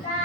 Tá.